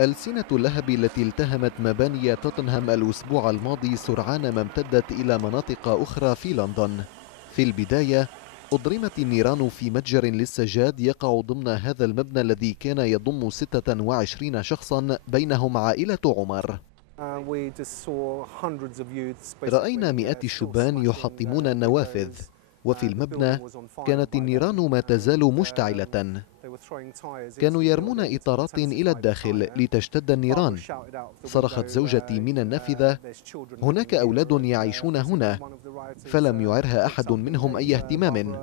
ألسنة اللهب التي التهمت مباني توتنهام الأسبوع الماضي سرعان ما امتدت إلى مناطق أخرى في لندن. في البداية أضرمت النيران في متجر للسجاد يقع ضمن هذا المبنى الذي كان يضم 26 شخصا بينهم عائلة عمر. رأينا مئات الشبان يحطمون النوافذ، وفي المبنى كانت النيران ما تزال مشتعلة. كانوا يرمون إطارات إلى الداخل لتشتد النيران. صرخت زوجتي من النافذة: هناك أولاد يعيشون هنا، فلم يعرها أحد منهم أي اهتمام.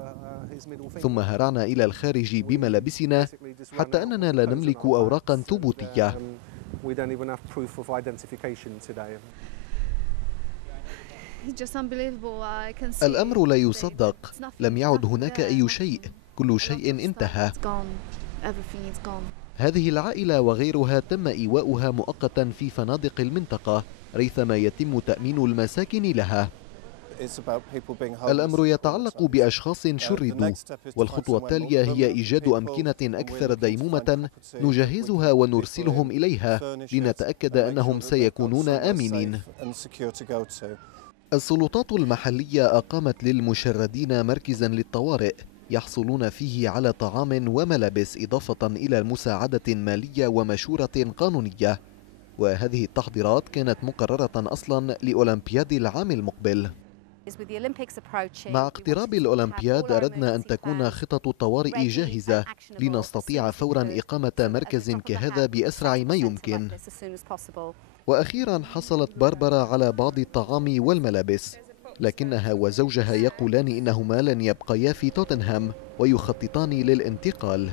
ثم هرعنا إلى الخارج بملابسنا حتى أننا لا نملك أوراقا ثبوتية. الأمر لا يصدق، لم يعد هناك أي شيء، كل شيء انتهى. هذه العائلة وغيرها تم إيواؤها مؤقتا في فنادق المنطقة ريثما يتم تأمين المساكن لها. الأمر يتعلق بأشخاص شردوا، والخطوة التالية هي إيجاد أمكنة أكثر ديمومة نجهزها ونرسلهم إليها لنتأكد أنهم سيكونون آمنين. السلطات المحلية أقامت للمشردين مركزا للطوارئ يحصلون فيه على طعام وملابس، إضافة إلى مساعدة مالية ومشورة قانونية. وهذه التحضيرات كانت مقررة أصلا لأولمبياد العام المقبل. مع اقتراب الأولمبياد أردنا أن تكون خطط الطوارئ جاهزة لنستطيع فورا إقامة مركز كهذا بأسرع ما يمكن. وأخيرا حصلت باربرا على بعض الطعام والملابس، لكنها وزوجها يقولان إنهما لن يبقيا في توتنهام ويخططان للانتقال.